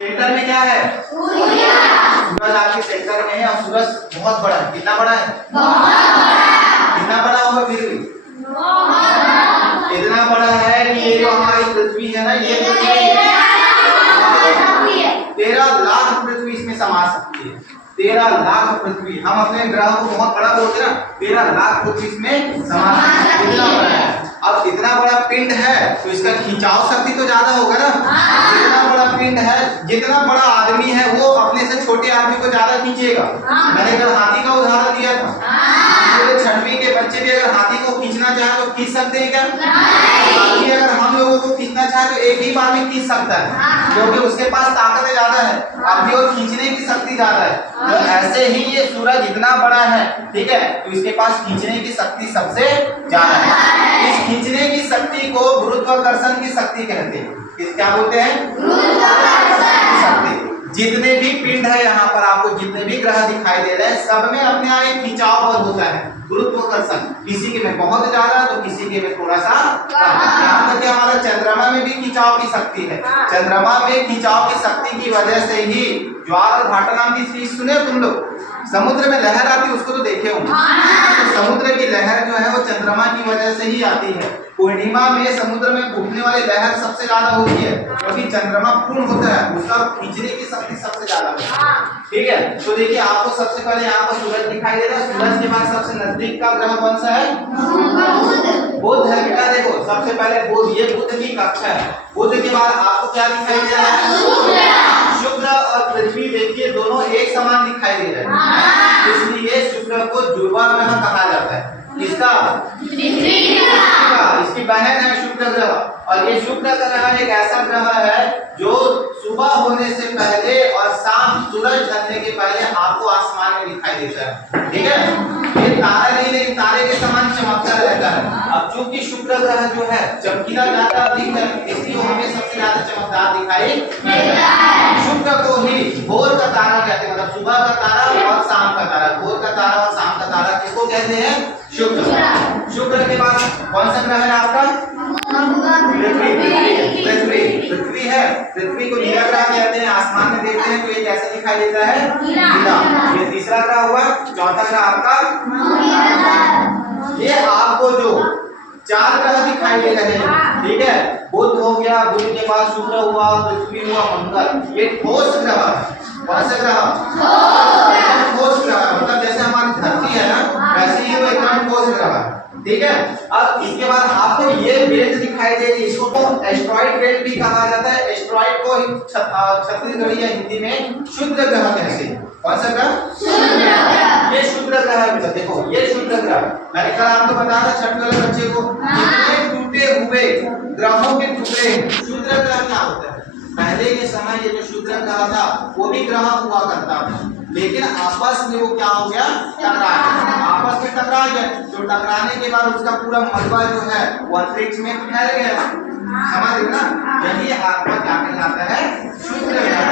Centre में क्या है? सूरज आपके सेंटर में है और सूरज बहुत बड़ा है। कितना बड़ा है? कितना बड़ा होगा फिर भी? इतना बड़ा है कि ये जो हमारी पृथ्वी है ना, ये पृथ्वी 13 लाख पृथ्वी इसमें समा सकती है। 13 लाख पृथ्वी। हम अपने ग्रह को बहुत बड़ा बोलते हैं ना, 13 लाख पृथ्वी इसमें समा सकती है। इतना बड़ा है। अब इतना बड़ा पिंड है तो इसका खिंचाव शक्ति तो ज्यादा होगा ना। इतना बड़ा पिंड है, जितना बड़ा आदमी है वो अपने से छोटे आदमी को ज्यादा खींचेगा। मैंने कल हाथी का उदाहरण दिया था। छठवीं के बच्चे भी अगर हाथी को खींचना चाहे तो खींच सकते हैं क्या? हाथी अगर हम लोगों को खींचना चाहे तो एक ही बार में खींच सकता है, क्योंकि उसके पास ताकत ज्यादा है, अपनी ओर खींचने की शक्ति ज्यादा है। तो ऐसे ही ये सूरज इतना बड़ा है, ठीक है, तो इसके पास खींचने की शक्ति सबसे ज्यादा है। इस खींचने की शक्ति को गुरुत्वाकर्षण की शक्ति कहते हैं। क्या बोलते हैं? गुरुत्वाकर्षण की शक्ति। जितने भी पिंड है यहाँ पर आपको जितने भी ग्रह दिखाई दे रहे हैं, सब में अपने यहाँ एक खिंचाव बल होता है, गुरुत्वाकर्षण। किसी के में बहुत ज्यादा तो किसी के में थोड़ा सा कम। यहाँ तक कि हमारा चंद्रमा में भी खिंचाव की शक्ति है। चंद्रमा में खिंचाव की शक्ति की वजह से ही ज्वार और भाटा नाम की चीज सुने तुम लोग? समुद्र में लहर आती है, उसको तो देखे होंगे। तो समुद्र की लहर जो है वो चंद्रमा की वजह से ही आती है। पूर्णिमा में समुद्र में उठने वाली लहर सबसे ज्यादा होती है, क्योंकि चंद्रमा पूर्ण होता है, उसका खींचने की शक्ति सबसे ज्यादा होती है। ठीक है, तो देखिए आपको सबसे पहले यहाँ पर सूरज दिखाई दे रहा है। सूरज के बाद सबसे नजदीक का ग्रह कौन सा है? बुध है बेटा। देखो सबसे पहले बुध, ये बुध की कक्षा है। बुध के बाद आपको क्या दिखाई दे रहा है? शुक्र और पृथ्वी। देखिए दोनों एक समान दिखाई दे रहे हैं, इसलिए शुक्र को जुड़वा ग्रह कहा जाता है। किसका? इसकी बहन है शुक्र ग्रह। और ये शुक्र ग्रह एक ऐसा ग्रह है जो सुबह होने से पहले और शाम सूरज ढलने के पहले आपको आसमान में दिखाई देता है। ठीक है, ये तारा नहीं लेकिन तारे के समान चमकता रहता है। अब चूंकि शुक्र ग्रह जो है चमकीला ज्यादा दिखता है, इसलिए हमें सबसे ज्यादा चमकदार दिखाई देता है। शुक्र को ही भोर का तारा कहते हैं, मतलब सुबह का तारा और शाम का तारा। भोर का तारा और शाम का तारा किसको कहते हैं? शुक्र। शुक्र के बाद कौन सा ग्रह है आपका? पृथ्वी है। पृथ्वी को नीला ग्रह कहते हैं। आसमान में देखते हैं तो ये कैसे दिखाई देता है? नीला। ये तीसरा ग्रह हुआ। चौथा ग्रह आपका? ये आपको जो 4 ग्रह दिखाई दे रहे हैं, ठीक है, बुध हो गया, बुध के बाद शुक्र हुआ, पृथ्वी हुआ, मंगल। ये ठोस ग्रह है। कौन सा ग्रह? ठोस ग्रह। मतलब जैसे हमारी धरती है ना, वैसे ही वो एकदम ठोस ग्रह है। ठीक है, अब इसके बाद आपको ये बेल्ट दिखाई दे रही है, इसको तो एस्ट्रॉइड बेल्ट भी कहा जाता है। एस्ट्रॉइड को छत्तीसगढ़ी या हिंदी में शुक्र ग्रह कहते हैं। कौन सा ग्रह? ये शुक्र ग्रह है। देखो ये शुक्र ग्रह, मैंने कल आपको बताया था छठ वाले बच्चे को, जितने टूटे हुए ग्रहों के टुकड़े। शुक्र ग्रह क्या होता है? पहले के समय ये जो शुक्र ग्रह था वो भी ग्रह हुआ करता था, लेकिन आपस में वो क्या हो गया? टकरा गया। आपस में टकरा गया तो टकराने के बाद उसका पूरा मलबा जो है वो अंतरिक्ष में फैल गया। समझ रहे ना? यही आपका क्या कहलाता है? शुक्र ग्रह।